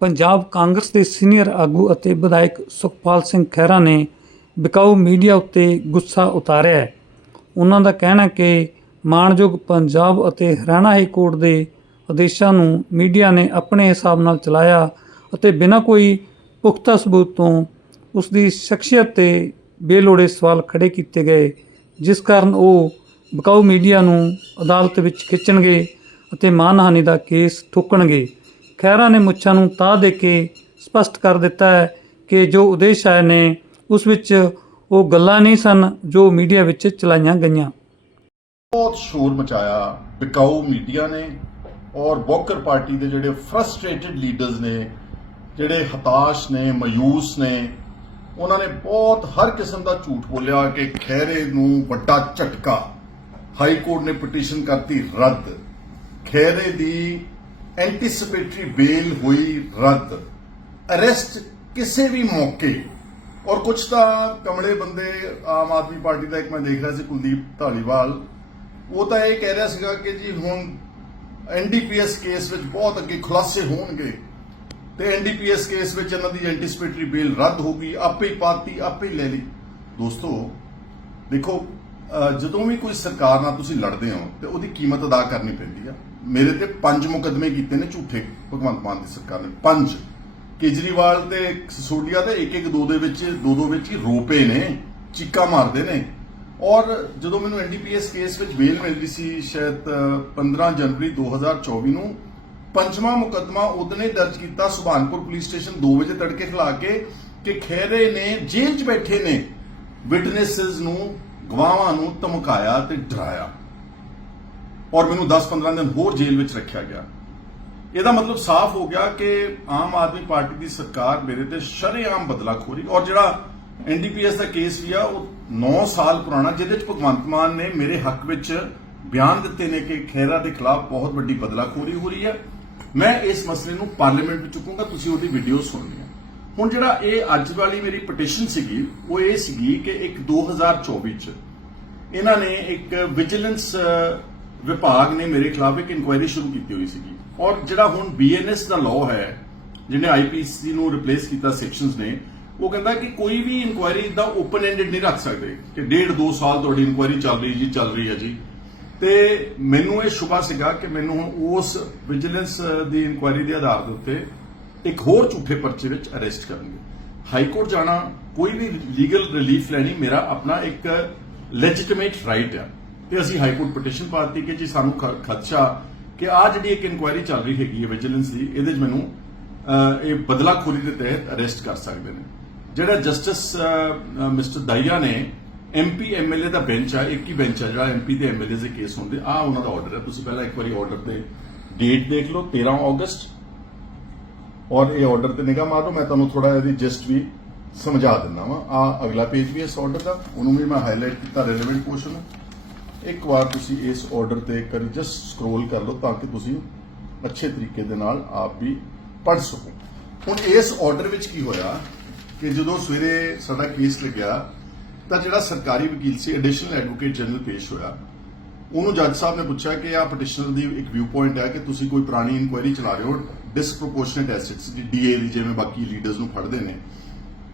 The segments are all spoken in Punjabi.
ਪੰਜਾਬ ਕਾਂਗਰਸ ਦੇ ਸੀਨੀਅਰ ਆਗੂ ਅਤੇ ਵਿਧਾਇਕ ਸੁਖਪਾਲ ਸਿੰਘ ਖਹਿਰਾ ਨੇ ਵਿਕਾਊ ਮੀਡੀਆ ਉੱਤੇ ਗੁੱਸਾ ਉਤਾਰਿਆ ਹੈ। ਉਹਨਾਂ ਦਾ ਕਹਿਣਾ ਕਿ ਮਾਣਯੋਗ ਪੰਜਾਬ ਅਤੇ ਹਰਿਆਣਾ ਹਾਈ ਕੋਰਟ ਦੇ ਆਦੇਸ਼ਾਂ ਨੂੰ ਮੀਡੀਆ ਨੇ ਆਪਣੇ ਹਿਸਾਬ ਨਾਲ ਚਲਾਇਆ ਅਤੇ ਬਿਨਾਂ ਕੋਈ ਪੁਖਤਾ ਸਬੂਤ ਤੋਂ ਉਸ ਦੀ ਸ਼ਖਸੀਅਤ ਤੇ ਬੇਲੋੜੇ ਸਵਾਲ ਖੜੇ ਕੀਤੇ ਗਏ, ਜਿਸ ਕਾਰਨ ਉਹ ਬਕਾਊ ਮੀਡੀਆ ਨੂੰ ਅਦਾਲਤ ਵਿੱਚ ਖਿੱਚਣਗੇ ਅਤੇ ਮਾਨਹਾਨੀ ਦਾ ਕੇਸ ਠੋਕਣਗੇ। ਖਹਿਰਾ ਨੇ ਮੁੱਛਾਂ ਨੂੰ ਤਾਹ ਦੇ ਕੇ ਸਪਸ਼ਟ ਕਰ ਦਿੱਤਾ ਹੈ ਕਿ ਜੋ ਉਦੇਸ਼ ਆਏ ਨੇ, ਉਸ ਵਿੱਚ ਉਹ ਗੱਲਾਂ ਨਹੀਂ ਸਨ ਜੋ ਮੀਡੀਆ ਵਿੱਚ ਚਲਾਈਆਂ ਗਈਆਂ। ਬਹੁਤ ਸ਼ੋਰ ਮਚਾਇਆ, ਬਿਕਾਊ ਮੀਡੀਆ ਨੇ ਔਰ ਬੋਕਰ ਪਾਰਟੀ ਦੇ ਜਿਹੜੇ ਫਰਸਟ੍ਰੇਟਡ ਲੀਡਰਸ ਨੇ, ਜਿਹੜੇ ਹਤਾਸ਼ ਨੇ, ਮਾਯੂਸ ਨੇ, ਉਹਨਾਂ ਨੇ ਬਹੁਤ ਹਰ ਕਿਸਮ ਦਾ ਝੂਠ ਬੋਲਿਆ ਕਿ ਖਹਿਰੇ ਨੂੰ ਵੱਡਾ ਝਟਕਾ। ਹਾਈ ਕੋਰਟ ਨੇ ਪਟੀਸ਼ਨ ਕਰਤੀ ਰੱਦ। ਖਹਿਰੇ ਦੀ ਐਂਟੀਸਪੇਟਰੀ ਬੇਲ ਹੋਈ ਰੱਦ ਅਰੈਸਟ ਕਿਸੇ ਵੀ ਮੌਕੇ। ਔਰ ਕੁਝ ਤਾਂ ਕਮਲੇ ਬੰਦੇ, ਆਮ ਆਦਮੀ ਪਾਰਟੀ ਦਾ ਇੱਕ ਮੈਂ ਦੇਖ ਰਿਹਾ ਸੀ, ਕੁਲਦੀਪ ਢਾਲੀਵਾਲ ਉਹ ਤਾਂ ਇਹ ਕਹਿ ਰਿਹਾ ਸੀਗਾ ਕਿ ਜੀ ਹੁਣ ਐਨਡੀਪੀਐਸ ਕੇਸ ਵਿੱਚ ਬਹੁਤ ਅੱਗੇ ਖੁਲਾਸੇ ਹੋਣਗੇ। ਤੇ ਐਨਡੀਪੀਐਸ ਕੇਸ ਵਿੱਚ ਇਹਨਾਂ ਦੀ ਐਂਟੀਸਪੇਟਰੀ ਬੇਲ ਰੱਦ ਹੋ ਗਈ, ਆਪੇ ਹੀ ਪਾਤੀ ਆਪੇ ਹੀ ਲੈ ਲਈ। ਦੋਸਤੋ, ਦੇਖੋ ਜਦੋਂ ਵੀ ਕੋਈ ਸਰਕਾਰ ਨਾਲ ਤੁਸੀਂ ਲੜਦੇ ਹੋ, ਤੇ ਉਹਦੀ ਕੀਮਤ ਅਦਾ ਕਰਨੀ ਪੈਂਦੀ ਆ। ਮੇਰੇ ਤੇ ਪੰਜ ਮੁਕਦਮੇ ਕੀਤੇ ਨੇ ਝੂਠੇ ਭਗਵੰਤ ਮਾਨ ਦੀ ਸਰਕਾਰ ਨੇ। ਪੰਜ। ਕੇਜਰੀਵਾਲ ਤੇ ਸਿਸੋਡੀਆ ਤੇ ਇੱਕ ਇੱਕ ਦੋ ਦੇ ਵਿੱਚ ਦੋ ਦੋ ਵਿੱਚ ਹੀ ਰੋਪੇ ਨੇ ਚੀਕਾ ਮਾਰਦੇ ਨੇ। ਔਰ ਜਦੋਂ ਮੈਨੂੰ ਐਨਡੀਪੀਐਸ ਕੇਸ ਵਿੱਚ ਬੇਲ ਮਿਲਦੀ ਸੀ ਸ਼ਾਇਦ ਅਹ, 15 ਜਨਵਰੀ 2024 ਨੂੰ ਪੰਜਵਾਂ ਮੁਕੱਦਮਾ ਉਹਦਨੇ ਦਰਜ ਕੀਤਾ ਸੁਭਾਨਪੁਰ ਪੁਲਿਸ ਸਟੇਸ਼ਨ 2 ਵਜੇ ਤੜਕੇ ਖਿਲਾ ਕੇ ਕਿ ਖਹਿਰੇ ਨੇ ਜੇਲ੍ਹ 'ਚ ਬੈਠੇ ਨੇ ਵਿਟਨੈਸਸ ਨੂੰ ਗਵਾਹਾਂ ਨੂੰ ਧਮਕਾਇਆ ਤੇ ਡਰਾਇਆ। ਔਰ ਮੈਨੂੰ 10-15 ਦਿਨ ਹੋਰ ਜੇਲ੍ਹ ਵਿੱਚ ਰੱਖਿਆ ਗਿਆ। ਇਹਦਾ ਮਤਲਬ ਸਾਫ਼ ਹੋ ਗਿਆ ਕਿ ਆਮ ਆਦਮੀ ਪਾਰਟੀ ਦੀ ਸਰਕਾਰ ਮੇਰੇ ਤੇ ਸ਼ਰੇਆਮ ਬਦਲਾਖੋਰੀ ਔਰ ਜਿਹੜਾ ਐਨਡੀਪੀਐਸ ਦਾ ਕੇਸ ਵੀ ਆ, ਉਹ 9 ਸਾਲ ਪੁਰਾਣਾ, ਜਿਹਦੇ ਵਿੱਚ ਭਗਵੰਤ ਮਾਨ ਨੇ ਮੇਰੇ ਹੱਕ ਵਿੱਚ ਬਿਆਨ ਦਿੱਤੇ ਨੇ ਕਿ ਖਹਿਰਾ ਦੇ ਖਿਲਾਫ ਬਹੁਤ ਵੱਡੀ ਬਦਲਾਖੋਰੀ ਹੋ ਰਹੀ ਹੈ। ਮੈਂ ਇਸ ਮਸਲੇ ਨੂੰ ਪਾਰਲੀਮੈਂਟ ਵਿੱਚ ਚੁੱਕੂੰਗਾ, ਤੁਸੀਂ ਉਹਦੀ ਵੀਡੀਓ ਸੁਣਨੀ ਹੈ। ਹੁਣ ਜਿਹੜਾ ਇਹ ਅੱਜ ਵਾਲੀ ਮੇਰੀ ਪਟੀਸ਼ਨ ਸੀਗੀ, ਉਹ ਇਹ ਸੀਗੀ ਕਿ ਇੱਕ 2024 ਚ ਇਹਨਾਂ ਨੇ ਇੱਕ ਵਿਜੀਲੈਂਸ ਵਿਭਾਗ ਨੇ ਮੇਰੇ ਖਿਲਾਫ ਇੱਕ ਇਨਕੁਆਇਰੀ ਸ਼ੁਰੂ ਕੀਤੀ ਹੋਈ ਸੀਗੀ। ਔਰ ਜਿਹੜਾ ਹੁਣ ਬੀਐਨਐਸ ਦਾ ਲਾਅ ਹੈ, ਜਿਹਨੇ ਆਈਪੀਸੀ ਨੂੰ ਰਿਪਲੇਸ ਕੀਤਾ ਸੈਕਸ਼ਨਸ ਨੇ, ਉਹ ਕਹਿੰਦਾ ਕਿ ਕੋਈ ਵੀ ਇਨਕੁਆਇਰੀ ਦਾ ਓਪਨ ਐਂਡਡ ਨਹੀਂ ਰੱਖ ਸਕਦੇ, ਕਿ ਡੇਢ ਦੋ ਸਾਲ ਤੁਹਾਡੀ ਇਨਕੁਆਇਰੀ ਚੱਲ ਰਹੀ ਜੀ, ਚੱਲ ਰਹੀ ਹੈ ਜੀ। ਤੇ ਮੈਨੂੰ ਇਹ ਸ਼ੁਭਾ ਸੀਗਾ ਕਿ ਮੈਨੂੰ ਹੁਣ ਉਸ ਵਿਜੀਲੈਂਸ ਦੀ ਇਨਕੁਆਇਰੀ ਦੇ ਆਧਾਰ ਦੇ ਉੱਤੇ ਇੱਕ ਹੋਰ ਝੂਠੇ ਪਰਚੇ ਵਿੱਚ ਅਰੈਸਟ ਕਰਨਗੇ। ਹਾਈ ਕੋਰਟ ਜਾਣਾ ਕੋਈ ਵੀ ਲੀਗਲ ਰਿਲੀਫ ਲੈਣੀ ਮੇਰਾ ਆਪਣਾ ਇੱਕ ਲੈਜੀਟੀਮੇਟ ਰਾਈਟ ਹੈ ਤੇ ਅਸੀਂ ਹਾਈ ਕੋਰਟ ਪਟੀਸ਼ਨ ਪਾਤੀ ਕਿ ਜੀ ਸਾਨੂੰ ਖਦਸ਼ਾ ਕਿ ਆ ਜਿਹੜੀ ਇੱਕ ਇਨਕੁਆਇਰੀ ਚੱਲ ਰਹੀ ਹੈਗੀ ਹੈ ਵਿਜੀਲੈਂਸ ਦੀ ਇਹਦੇ 'ਚ ਮੈਨੂੰ ਅਹ, ਇਹ ਬਦਲਾਖੋਰੀ ਦੇ ਤਹਿਤ ਅਰੈਸਟ ਕਰ ਸਕਦੇ ਨੇ। ਜਿਹੜਾ ਜਸਟਿਸ ਮਿਸਟਰ ਦਾਈਆ ਨੇ ਐਮਪੀ ਐਮਐਲਏ ਦਾ ਬੈਂਚ ਆ ਇੱਕ ਹੀ ਬੈਂਚ ਆ ਜਿਹੜਾ ਐਮਪੀ ਤੇ ਐਮਐਲਏ ਦੇ ਕੇਸ ਹੁੰਦੇ ਆ ਉਹਨਾਂ ਦਾ ਆਰਡਰ ਹੈ ਤੁਸੀਂ ਪਹਿਲਾਂ ਇੱਕ ਵਾਰੀ ਆਰਡਰ ਤੇ ਡੇਟ ਦੇਖ ਲਓ 13 ਅਗਸਤ ਔਰ ਇਹ ਆਰਡਰ ਤੇ ਨਿਗਾਹ ਮਾਰੋ ਮੈਂ ਤੁਹਾਨੂੰ ਥੋੜਾ ਇਹਦੀ ਜਸਟ ਵੀ ਸਮਝਾ ਦਿੰਦਾ ਵਾਂ। ਆ ਅਗਲਾ ਪੇਜ ਵੀ ਇਸ ਆਰਡਰ ਦਾ ਉਹਨੂੰ ਵੀ ਮੈਂ ਹਾਈਲਾਈਟ ਕੀਤਾ ਰੈਲੇਵੈਂਟ ਪੋਰਸ਼ਨ ਇੱਕ ਵਾਰ ਤੁਸੀਂ ਇਸ ਆਰਡਰ ਤੇ ਇੱਕ ਜਸਟ ਸਕਰੋਲ ਕਰ ਲਓ ਤਾਂ ਕਿ ਤੁਸੀਂ ਅੱਛੇ ਤਰੀਕੇ ਦੇ ਨਾਲ ਆਪ ਵੀ ਪੜ ਸਕੋ। ਹੁਣ ਇਸ ਆਰਡਰ ਵਿੱਚ ਕੀ ਹੋਇਆ ਕਿ ਜਦੋਂ ਸਵੇਰੇ ਸਾਡਾ ਕੇਸ ਲੱਗਿਆ, ਤਾਂ ਜਿਹੜਾ ਸਰਕਾਰੀ ਵਕੀਲ ਸੀ ਐਡੀਸ਼ਨਲ ਐਡਵੋਕੇਟ ਜਨਰਲ ਪੇਸ਼ ਹੋਇਆ। ਉਹਨੂੰ ਜੱਜ ਸਾਹਿਬ ਨੇ ਪੁੱਛਿਆ ਕਿ ਆ ਪਟੀਸ਼ਨਰ ਦੀ ਇੱਕ ਵਿਊ ਪੁਆਇੰਟ ਹੈ ਕਿ ਤੁਸੀਂ ਕੋਈ ਪੁਰਾਣੀ ਇਨਕੁਆਇਰੀ ਚਲਾ ਰਹੇ ਹੋ ਡਿਸਪ੍ਰੋਪੋਰਸ਼ਨੇਟ ਐਸੈਟਸ ਦੀ ਡੀਏ ਦੀ ਜਿਵੇਂ ਬਾਕੀ ਲੀਡਰਸ ਨੂੰ ਫੜਦੇ ਨੇ।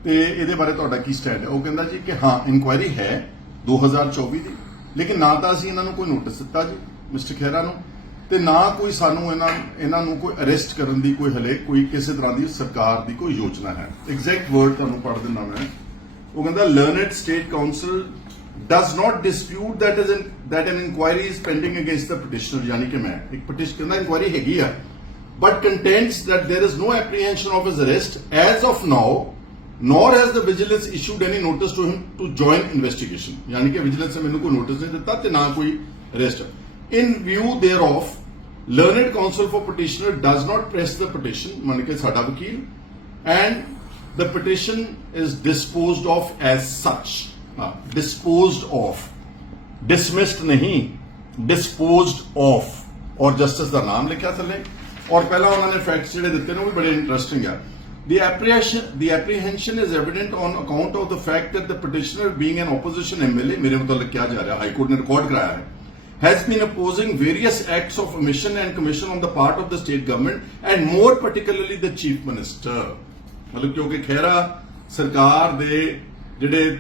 ਤੇ ਇਹਦੇ ਬਾਰੇ ਤੁਹਾਡਾ ਕੀ ਸਟੈਂਡ ਹੈ? ਉਹ ਕਹਿੰਦਾ ਜੀ ਕਿ ਹਾਂ ਇਨਕੁਆਇਰੀ ਹੈ 2024 ਦੀ। ਲੇਕਿਨ ਨਾ ਤਾਂ ਅਸੀਂ ਇਹਨਾਂ ਨੂੰ ਕੋਈ ਨੋਟਿਸ ਦਿੱਤਾ ਜੀ ਮਿਸਟਰ ਖੇਰਾ ਨੂੰ ਤੇ ਨਾ ਕੋਈ ਸਾਨੂੰ ਇਹਨਾਂ ਇਹਨਾਂ ਨੂੰ ਕੋਈ ਅਰੈਸਟ ਕਰਨ ਦੀ ਕੋਈ ਹਲੇ ਕੋਈ ਕਿਸੇ ਤਰ੍ਹਾਂ ਦੀ ਸਰਕਾਰ ਦੀ ਕੋਈ ਯੋਜਨਾ ਹੈ ਐਗਜ਼ੈਕਟ ਵਰਡ ਤੁਹਾਨੂੰ ਪੜ੍ਹ ਦਿੰਦਾ ਮੈਂ ਉਹ ਕਹਿੰਦਾ learned state counsel does not dispute that is in, that an inquiry is pending against the petitioner ਯਾਨੀ ਕਿ ਮੈਂ ਇੱਕ ਪਟੀਸ਼ਨ ਦਾ ਇਨਕੁਆਇਰੀ ਹੈਗੀ ਆ but contends that there is no apprehension of his arrest as of now nor has the vigilance issued any notice to him to join investigation ਯਾਨੀ ਕਿ vigilance ਨੇ ਮੈਨੂੰ ਕੋਈ ਨੋਟਿਸ ਨਹੀਂ ਦਿੱਤਾ ਤੇ ਨਾ ਕੋਈ arrest in view thereof learned counsel for petitioner does not press the petition ਮੰਨ ਕੇ ਸਾਡਾ ਵਕੀਲ and the petition is disposed of as such ਹਾਂ, disposed of dismissed ਨਹੀਂ disposed of ਔਰ ਜਸਟਿਸ ਦਾ ਨਾਮ ਲਿਖਿਆ ਥੱਲੇ ਔਰ ਪਹਿਲਾਂ ਉਹਨਾਂ ਨੇ ਫੈਕਟਸ ਜਿਹੜੇ ਦਿੱਤੇ ਨੇ ਉਹ ਵੀ ਬੜੇ ਇੰਟਰਸਟਿੰਗ ਆ The apprehension, the apprehension is evident on account of the fact that the petitioner being an opposition MLA, ਮੇਰੇ ਮੁਤਲਕ ਕਿਹਾ ਜਾ ਰਿਹਾ ਹਾਈ ਕੋਰਟ ਨੇ ਰਿਕਾਰਡ ਕਰਾਇਆ ਹੈ has been opposing various acts of omission and commission on the part of the state government and more particularly the chief minister ਮਤਲਬ ਕਿਉਂਕਿ ਖਹਿਰਾ ਸਰਕਾਰ ਦੇ ਜਿਹੜੇ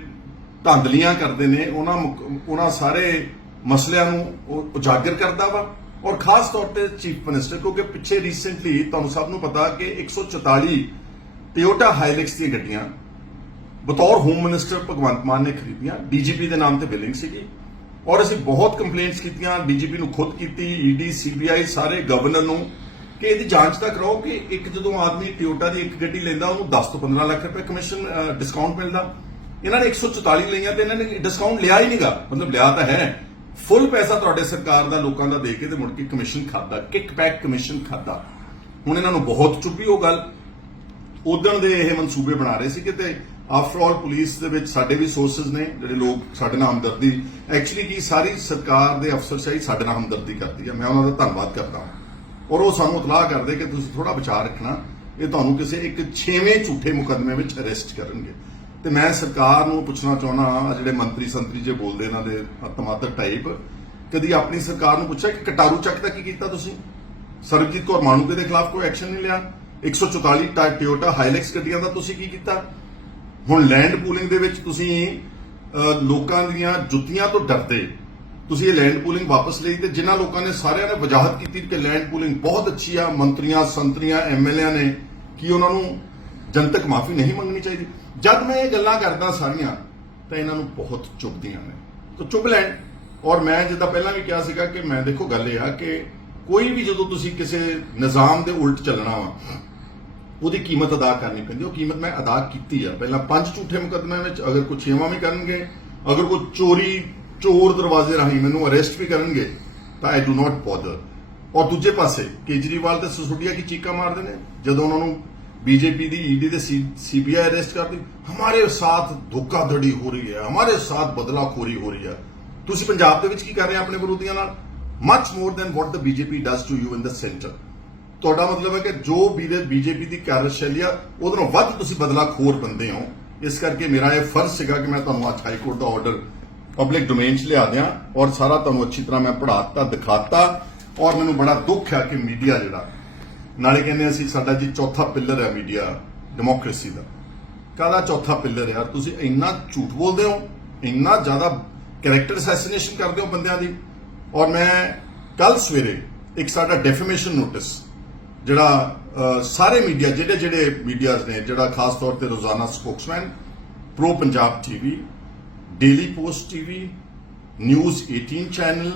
ਧਾਂਦਲੀਆਂ ਕਰਦੇ ਨੇ ਉਹਨਾਂ ਮੁਕ- ਉਹਨਾਂ ਸਾਰੇ ਮਸਲਿਆਂ ਨੂੰ ਉਹ ਉਜਾਗਰ ਕਰਦਾ ਵਾ ਔਰ ਖਾਸ ਤੌਰ ਤੇ ਚੀਫ ਮਿਨਿਸਟਰ ਕਿਉਂਕਿ ਪਿੱਛੇ ਰੀਸੈਂਟਲੀ ਤੁਹਾਨੂੰ ਸਭ ਨੂੰ ਪਤਾ ਕਿ 144 ਟੋਯੋਟਾ ਹਾਈਲੈਕਸ ਦੀਆਂ ਗੱਡੀਆਂ ਬਤੌਰ ਹੋਮ ਮਿਨਿਸਟਰ ਭਗਵੰਤ ਮਾਨ ਨੇ ਖਰੀਦੀਆਂ ਡੀਜੀਪੀ ਦੇ ਨਾਮ ਤੇ ਬਿਲਿੰਗ ਸੀਗੀ ਔਰ ਅਸੀਂ ਬਹੁਤ ਕੰਪਲੇਂਟਸ ਕੀਤੀਆਂ ਡੀਜੀਪੀ ਨੂੰ ਖੁਦ ਕੀਤੀ ਈਡੀ ਸੀਬੀਆਈ ਸਾਰੇ ਗਵਰਨਰ ਨੂੰ ਕਿ ਇਹਦੀ ਜਾਂਚ ਤਾਂ ਕਰਾਓ ਕਿ ਇੱਕ ਜਦੋਂ ਆਦਮੀ ਟੋਯੋਟਾ ਦੀ ਇੱਕ ਗੱਡੀ ਲੈਂਦਾ, ਉਹਨੂੰ 10 ਤੋਂ 15 ਲੱਖ ਰੁਪਏ ਕਮਿਸ਼ਨ ਡਿਸਕਾਊਂਟ ਮਿਲਦਾ। ਇਹਨਾਂ ਨੇ 144 ਲਈਆਂ ਤੇ ਇਹਨਾਂ ਨੇ ਡਿਸਕਾਊਂਟ ਲਿਆ ਹੀ ਨਹੀਂਗਾ ਮਤਲਬ ਲਿਆ ਤਾਂ ਹੈ। ਫੁੱਲ ਪੈਸਾ ਤੁਹਾਡੇ ਸਰਕਾਰ ਦਾ, ਲੋਕਾਂ ਦਾ ਦੇ ਕੇ ਤੇ ਮੁੜ ਕੇ ਕਮਿਸ਼ਨ ਖਾਦਾ ਕਿਕ ਬੈਕ ਕਮਿਸ਼ਨ ਖਾਦਾ ਹੁਣ ਇਹਨਾਂ ਨੂੰ ਬਹੁਤ ਚੁੱਭੀ ਉਹ ਗੱਲ। ਉਦਣ ਦੇ ਇਹ ਮਨਸੂਬੇ ਬਣਾ ਰਹੇ ਸੀ ਕਿ ਤੇ ਆਫਟਰ ਆਲ ਪੁਲਿਸ ਦੇ ਵਿੱਚ ਸਾਡੇ ਵੀ ਸੋਰਸਸ ਨੇ, ਜਿਹੜੇ ਲੋਕ ਸਾਡੇ ਨਾਲ ਹਮਦਰਦੀ ਐਕਚੁਅਲੀ ਕੀ ਸਾਰੀ ਸਰਕਾਰ ਦੇ ਅਫਸਰਸ਼ਾਹੀ ਸਾਡੇ ਨਾਲ ਹਮਦਰਦੀ ਕਰਦੀ ਹੈ ਮੈਂ ਉਹਨਾਂ ਦਾ ਧੰਨਵਾਦ ਕਰਦਾ ਹਾਂ। ਔਰ ਉਹ ਸਾਨੂੰ ਇਤਲਾਹ ਕਰਦੇ ਕਿ ਤੁਸੀਂ ਥੋੜਾ ਵਿਚਾਰ ਰੱਖਣਾ, ਇਹ ਤੁਹਾਨੂੰ ਕਿਸੇ ਇੱਕ ਛੇਵੇਂ ਝੂਠੇ ਮੁਕੱਦਮੇ ਵਿੱਚ ਅਰੈਸਟ ਕਰਨਗੇ। ਤੇ ਮੈਂ ਸਰਕਾਰ ਨੂੰ ਪੁੱਛਣਾ ਚਾਹੁੰਦਾ ਜਿਹੜੇ ਮੰਤਰੀ ਸੰਤਰੀ ਜੇ ਬੋਲਦੇ ਇਹਨਾਂ ਦੇ ਤਮਾਤਰ ਟਾਈਪ ਕਦੀ ਆਪਣੀ ਸਰਕਾਰ ਨੂੰ ਪੁੱਛਿਆ ਕਿ ਕਟਾਰੂ ਚੱਕ ਦਾ ਕੀ ਕੀਤਾ ਤੁਸੀਂ? ਸਰਬਜੀਤ ਕੌਰ ਮਾਨੂਕੇ ਦੇ ਖਿਲਾਫ ਕੋਈ ਐਕਸ਼ਨ ਨਹੀਂ ਲਿਆ। 144 ਟਾ ਟੋਯੋਟਾ ਹਾਈਲੈਕਸ ਗੱਡੀਆਂ ਦਾ ਤੁਸੀਂ ਕੀ ਕੀਤਾ? ਹੁਣ ਲੈਂਡ ਪੂਲਿੰਗ ਦੇ ਵਿੱਚ ਤੁਸੀਂ ਲੋਕਾਂ ਦੀਆਂ ਜੁੱਤੀਆਂ ਤੋਂ ਡਰਦੇ। ਤੁਸੀਂ ਇਹ ਲੈਂਡ ਪੂਲਿੰਗ ਵਾਪਸ ਲਈ ਤੇ ਜਿਨ੍ਹਾਂ ਲੋਕਾਂ ਨੇ ਸਾਰਿਆਂ ਨੇ ਵਜਾਹਤ ਕੀਤੀ ਕਿ ਲੈਂਡ ਪੂਲਿੰਗ ਬਹੁਤ ਅੱਛੀ ਆ, ਮੰਤਰੀਆਂ, ਸੰਤਰੀਆਂ ਐਮਐਲਏ ਨੇ, ਕਿ ਉਹਨਾਂ ਨੂੰ ਜਨਤਕ ਮਾਫੀ ਨਹੀਂ ਮੰਗਣੀ ਚਾਹੀਦੀ? ਜਦ ਮੈਂ ਇਹ ਗੱਲਾਂ ਕਰਦਾ ਸਾਰੀਆਂ, ਤਾਂ ਇਹਨਾਂ ਨੂੰ ਬਹੁਤ ਚੁੱਭਦੀਆਂ ਨੇ। ਤਾਂ ਚੁੱਭ ਲੈਣ। ਔਰ ਮੈਂ ਜਿੱਦਾਂ ਪਹਿਲਾਂ ਵੀ ਕਿਹਾ ਸੀਗਾ ਕਿ ਮੈਂ ਦੇਖੋ ਗੱਲ ਇਹ ਆ ਕਿ ਕੋਈ ਵੀ ਜਦੋਂ ਤੁਸੀਂ ਕਿਸੇ ਨਿਜ਼ਾਮ ਦੇ ਉਲਟ ਚੱਲਣਾ ਵਾ, ਉਹਦੀ ਕੀਮਤ ਅਦਾ ਕਰਨੀ ਪੈਂਦੀ ਉਹ ਕੀਮਤ ਮੈਂ ਅਦਾ ਕੀਤੀ ਆ। ਪਹਿਲਾਂ ਪੰਜ ਝੂਠੇ ਮੁਕੱਦਮਿਆਂ ਵਿੱਚ ਅਗਰ ਕੋਈ ਛੇਵਾਂ ਵੀ ਕਰਨਗੇ, ਅਗਰ ਕੋਈ ਚੋਰੀ, ਚੋਰ ਦਰਵਾਜ਼ੇ ਰਾਹੀਂ ਮੈਨੂੰ ਅਰੈਸਟ ਵੀ ਕਰਨਗੇ, ਤਾਂ ਆਈ ਡੂ ਨਾਟ ਬੋਦਰ ਔਰ ਦੂਜੇ ਪਾਸੇ, ਕੇਜਰੀਵਾਲ ਤੇ ਸਸੁਡੀਆ ਕੀ ਚੀਕਾ ਮਾਰਦੇ ਨੇ? ਜਦੋਂ ਉਹਨਾਂ ਨੂੰ ਬੀਜੇਪੀ ਦੀ ਈਡੀ ਤੇ ਸੀਬੀਆਈ ਅਰੈਸਟ ਕਰਦੀ ਹਮਾਰੇ ਸਾਥ ਧੋਖਾਧੜੀ ਹੋ ਰਹੀ ਹੈ, ਹਮਾਰੇ ਸਾਥ ਬਦਲਾਖੋਰੀ ਹੋ ਰਹੀ ਹੈ। ਤੁਸੀਂ ਪੰਜਾਬ ਦੇ ਵਿੱਚ ਕੀ ਕਰ ਰਹੇ ਆਪਣੇ ਵਿਰੋਧੀਆਂ ਨਾਲ? Much more than what the BJP does to you in the centre ਤੁਹਾਡਾ ਮਤਲਬ ਹੈ ਕਿ ਜੋ ਵੀਰੇ ਬੀਜੇਪੀ ਦੀ ਕਾਰਜਸ਼ੈਲੀ ਆ, ਉਹਦੇ ਨਾਲੋਂ ਵੱਧ ਤੁਸੀਂ ਬਦਲਾਖੋਰ ਬੰਦੇ ਹੋ। ਇਸ ਕਰਕੇ ਮੇਰਾ ਇਹ ਫਰਜ਼ ਸੀਗਾ ਕਿ ਮੈਂ ਤੁਹਾਨੂੰ ਅੱਜ ਹਾਈ ਕੋਰਟ ਦਾ ਆਰਡਰ ਪਬਲਿਕ ਡੋਮੇਨ 'ਚ ਲਿਆ ਦਿਆਂ ਔਰ ਸਾਰਾ ਤੁਹਾਨੂੰ ਅੱਛੀ ਤਰ੍ਹਾਂ ਮੈਂ ਪੜ੍ਹਾਤਾ, ਦਿਖਾਤਾ ਔਰ ਮੈਨੂੰ ਬੜਾ ਦੁੱਖ ਹੈ ਕਿ ਮੀਡੀਆ ਜਿਹੜਾ, ਨਾਲੇ ਕਹਿੰਦੇ ਅਸੀਂ ਸਾਡਾ ਜੀ ਚੌਥਾ ਪਿੱਲਰ ਹੈ ਮੀਡੀਆ ਡੈਮੋਕ੍ਰੇਸੀ ਦਾ। ਕਾਹਦਾ ਚੌਥਾ ਪਿੱਲਰ ਯਾਰ ਤੁਸੀਂ ਇੰਨਾ ਝੂਠ ਬੋਲਦੇ ਹੋ, ਇੰਨਾ ਜ਼ਿਆਦਾ ਕੈਰੈਕਟਰ ਅਸੈਸੀਨੇਸ਼ਨ ਕਰਦੇ ਹੋ ਬੰਦਿਆਂ ਦੀ। ਔਰ ਮੈਂ ਕੱਲ ਸਵੇਰੇ ਇੱਕ ਸਾਡਾ ਡੈਫੀਮੇਸ਼ਨ ਨੋਟਿਸ ਜਿਹੜਾ ਸਾਰੇ ਮੀਡੀਆ ਜਿਹੜੇ ਜਿਹੜੇ ਮੀਡੀਆਜ਼ ਨੇ, ਜਿਹੜਾ ਖਾਸ ਤੌਰ ਤੇ Rozana Spokesman Pro Punjab TV Daily Post TV News 18 channel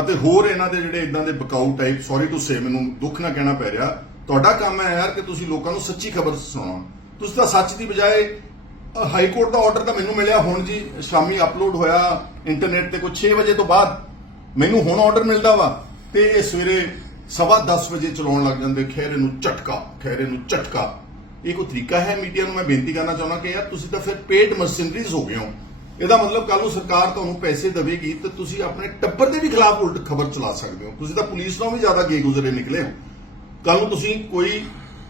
ਅਤੇ ਹੋਰ ਇਹਨਾਂ ਦੇ ਜਿਹੜੇ ਇਦਾਂ ਦੇ ਬਕਾਊ ਟਾਈਪ ਸੌਰੀ ਟੂ ਸੇ ਮੈਨੂੰ ਦੁੱਖ ਨਾ ਕਹਿਣਾ ਪੈ ਰਿਹਾ, ਤੁਹਾਡਾ ਕੰਮ ਹੈ ਯਾਰ ਕਿ ਤੁਸੀਂ ਲੋਕਾਂ ਨੂੰ ਸੱਚੀ ਖਬਰ ਸੁਣਾਓ ਤੁਸੀਂ ਤਾਂ ਸੱਚ ਦੀ ਬਜਾਏ ਹਾਈ ਕੋਰਟ ਦਾ ਆਰਡਰ ਤਾਂ ਮੈਨੂੰ ਮਿਲਿਆ, ਹੁਣ ਜੀ ਸ਼ਾਮੀ ਅਪਲੋਡ ਹੋਇਆ ਇੰਟਰਨੈਟ ਤੇ ਕੋਈ 6 ਵਜੇ ਤੋਂ ਬਾਅਦ। ਮੈਨੂੰ ਹੁਣ ਆਰਡਰ ਮਿਲਦਾ ਵਾ ਤੇ ਇਹ ਸਵੇਰੇ ਸਵਾ 10 ਵਜੇ ਚਲਾਉਣ ਲੱਗ ਜਾਂਦੇ ਖੈਰੇ ਨੂੰ ਝਟਕਾ ਖੈਰੇ ਨੂੰ ਝਟਕਾ। ਇਹ ਕੋਈ ਤਰੀਕਾ ਹੈ ਮੀਡੀਆ ਨੂੰ? ਮੈਂ ਬੇਨਤੀ ਕਰਨਾ ਚਾਹੁੰਦਾ ਕਿ ਯਾਰ ਤੁਸੀਂ ਤਾਂ ਫਿਰ ਪੇਡ ਮਰਸਨਰੀਜ਼ ਹੋ ਗਏ ਹੋ। ਇਹਦਾ ਮਤਲਬ ਕੱਲ ਨੂੰ ਸਰਕਾਰ ਤੁਹਾਨੂੰ ਪੈਸੇ ਦੇਵੇਗੀ ਤੇ ਤੁਸੀਂ ਆਪਣੇ ਟੱਬਰ ਦੇ ਵੀ ਖਿਲਾਫ ਉਲਟ ਖਬਰ ਚਲਾ ਸਕਦੇ ਹੋ। ਤੁਸੀਂ ਤਾਂ ਪੁਲਿਸ ਨਾਲੋਂ ਵੀ ਜ਼ਿਆਦਾ ਗੇਗੁਜ਼ਰੇ ਨਿਕਲੇ ਹੋ। ਕੱਲ ਨੂੰ ਤੁਸੀਂ ਕੋਈ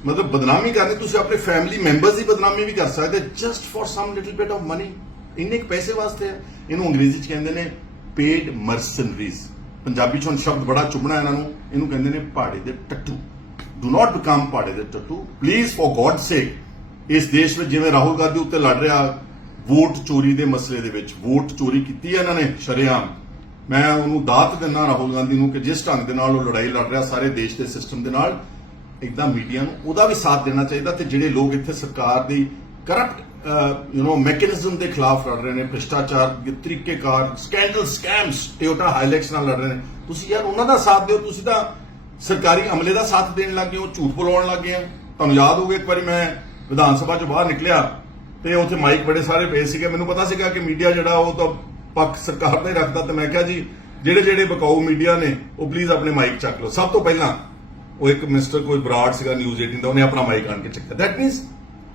ਮਤਲਬ ਬਦਨਾਮੀ ਕਰਨੀ, ਤੁਸੀਂ ਆਪਣੇ ਫੈਮਿਲੀ ਮੈਂਬਰਸ ਦੀ ਬਦਨਾਮੀ ਵੀ ਕਰ ਸਕਦੇ just for some little bit of money ਇੰਨੇ ਕੁ ਪੈਸੇ ਵਾਸਤੇ ਇਹਨੂੰ ਅੰਗਰੇਜ਼ੀ ਚ ਕਹਿੰਦੇ ਨੇ ਪੇਡ ਮਰਸਨਰੀਜ਼ ਪੰਜਾਬੀ ਚ ਹੁਣ ਸ਼ਬਦ ਬੜਾ ਚੁਭਣਾ ਇਹਨਾਂ ਨੂੰ। ਇਹਨੂੰ ਕਹਿੰਦੇ ਨੇ ਪਹਾੜੇ ਦੇ ਟੱਟੂ। ਡੂ ਨਾਟ ਬਿਕਮ ਪਹਾੜੇ ਦੇ ਟੱਟੂ। ਪਲੀਜ਼ ਫॉर ਗॉड ਸੇਕ ਇਸ ਦੇਸ਼ ਵਿੱਚ ਜਿਵੇਂ ਰਾਹੁਲ ਗਾਂਧੀ ਉੱਤੇ ਲੜ ਰਿਹਾ, ਵੋਟ ਚੋਰੀ ਦੇ ਮਸਲੇ ਦੇ ਵਿੱਚ, ਵੋਟ ਚੋਰੀ ਕੀਤੀ ਹੈ ਇਹਨਾਂ ਨੇ, ਸ਼ਰੇਆਮ। ਮੈਂ ਉਹਨੂੰ ਦਾਤ ਦਿੰਦਾ ਰਾਹੁਲ ਗਾਂਧੀ ਨੂੰ ਕਿ ਜਿਸ ਢੰਗ ਦੇ ਨਾਲ ਉਹ ਲੜਾਈ ਲੜ ਰਿਹਾ ਸਾਰੇ ਦੇਸ਼ ਦੇ ਸਿਸਟਮ ਦੇ ਨਾਲ ਇਦਾਂ ਮੀਡੀਆ ਨੂੰ ਉਹਦਾ ਵੀ ਸਾਥ ਦੇਣਾ ਚਾਹੀਦਾ ਤੇ ਜਿਹੜੇ ਲੋਕ ਇੱਥੇ ਸਰਕਾਰ ਦੀ ਕਰਪਟ ਯੂ نو ਮੈਕੈਨਿਜ਼ਮ ਦੇ ਖਿਲਾਫ ਲੜ ਰਹੇ ਨੇ, ਭ੍ਰਿਸ਼ਟਾਚਾਰ ਤਰੀਕੇਕਾਰ ਸਕੈਂਡਲ ਸਕੈਮਸ ਟੋਯੋਟਾ ਹਾਈਲੈਕਸ ਨਾਲ ਲੜ ਰਹੇ ਨੇ। ਤੁਸੀਂ ਯਾਰ ਉਹਨਾਂ ਦਾ ਸਾਥ ਦਿਓ, ਤੁਸੀਂ ਤਾਂ ਸਰਕਾਰੀ ਅਮਲੇ ਦਾ ਸਾਥ ਦੇਣ ਲੱਗੇ ਹੋ, ਝੂਠ ਬੋਲਣ ਲੱਗੇ ਆ। ਤੁਹਾਨੂੰ ਯਾਦ ਹੋਊਗਾ ਇੱਕ ਵਾਰੀ ਮੈਂ ਵਿਧਾਨ ਸਭਾ ਚੋਂ ਬਾਹਰ ਨਿਕਲਿਆ ਤੇ ਉੱਥੇ ਮਾਈਕ ਬੜੇ ਸਾਰੇ ਪਏ ਸੀਗੇ। ਮੈਨੂੰ ਪਤਾ ਸੀਗਾ ਕਿ ਮੀਡੀਆ ਜਿਹੜਾ ਉਹ ਤਾਂ ਪੱਖ ਸਰਕਾਰ ਦਾ ਹੀ ਰੱਖਦਾ ਤੇ ਮੈਂ ਕਿਹਾ ਜੀ, ਜਿਹੜੇ ਜਿਹੜੇ ਬਕਾਊ ਮੀਡੀਆ ਨੇ, ਉਹ ਪਲੀਜ਼ ਆਪਣੇ ਮਾਈਕ ਚੱਕ ਲਓ। ਸਭ ਤੋਂ ਪਹਿਲਾਂ ਉਹ ਇੱਕ ਮਿਸਟਰ ਕੋਈ ਬਰਾੜ ਸੀਗਾ ਨਿਊਜ਼ 18 ਦਾ, ਉਹਨੇ ਆਪਣਾ ਮਾਈਕ ਆਣ ਕੇ ਚੱਕਿਆ। ਦੈਟ ਮੀਨਸ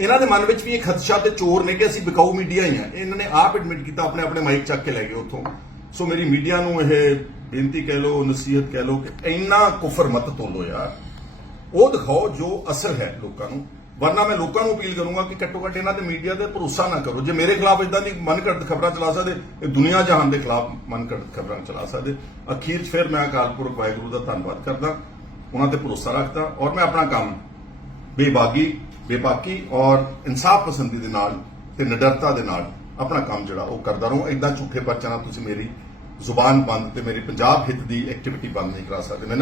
ਇਹਨਾਂ ਦੇ ਮਨ ਵਿੱਚ ਵੀ ਇਹ ਖਦਸ਼ਾ ਤੇ ਚੋਰ ਨੇ ਕਿ ਅਸੀਂ ਵਿਕਾਊ ਮੀਡੀਆ ਹੀ ਆ। ਇਹਨਾਂ ਨੇ ਆਪ ਐਡਮਿਟ ਕੀਤਾ, ਆਪਣੇ ਆਪਣੇ ਮਾਈਕ ਚੱਕ ਕੇ ਲੈ ਗਏ ਉੱਥੋਂ। ਸੋ ਮੇਰੀ ਮੀਡੀਆ ਨੂੰ ਇਹ ਬੇਨਤੀ ਕਹਿ ਲਓ, ਨਸੀਹਤ ਕਹਿ ਲਓ ਕਿ ਇੰਨਾ ਕੁਫਰ ਮਤ ਤੋਲੋ ਯਾਰ। ਉਹ ਦਿਖਾਓ ਜੋ ਅਸਰ ਹੈ ਲੋਕਾਂ ਨੂੰ। ਵਰਨਾ ਮੈਂ ਲੋਕਾਂ ਨੂੰ ਅਪੀਲ ਕਰੂੰਗਾ ਕਿ ਘੱਟੋ ਘੱਟ ਇਹਨਾਂ ਤੇ ਮੀਡੀਆ ਤੇ ਭਰੋਸਾ ਨਾ ਕਰੋ। ਜੇ ਮੇਰੇ ਖਿਲਾਫ ਇਦਾਂ ਦੀ ਮਨਘੜਤ ਖਬਰਾਂ ਚਲਾ ਸਕਦੇ ਇਹ ਦੁਨੀਆ ਜਹਾਨ ਦੇ ਖਿਲਾਫ ਮਨਘੜਤ ਖਬਰਾਂ ਚਲਾ ਸਕਦੇ। ਅਖੀਰ 'ਚ ਫਿਰ ਮੈਂ ਅਕਾਲ ਪੁਰਖ ਵਾਹਿਗੁਰੂ ਦਾ ਧੰਨਵਾਦ ਕਰਦਾ, ਉਹਨਾਂ ਤੇ ਭਰੋਸਾ ਰੱਖਦਾ ਔਰ ਮੈਂ ਆਪਣਾ ਕੰਮ ਬੇਬਾਗੀ ਬੇਬਾਕੀ ਔਰ ਇਨਸਾਫ ਪਸੰਦੀ ਦੇ ਨਾਲ ਤੇ ਨਿਡਰਤਾ ਦੇ ਨਾਲ ਆਪਣਾ ਕੰਮ ਜਿਹੜਾ ਉਹ ਕਰਦਾ ਰਹੋ। ਇਦਾਂ ਝੂਠੇ ਪਰਚਾ ਨਾਲ ਤੁਸੀਂ ਮੇਰੀ ਜ਼ੁਬਾਨ ਬੰਦ ਤੇ ਮੇਰੀ ਪੰਜਾਬ ਹਿੱਤ ਦੀ ਐਕਟੀਵਿਟੀ ਬੰਦ ਨਹੀਂ ਕਰਾ ਸਕਦੇ। ਮੈਂ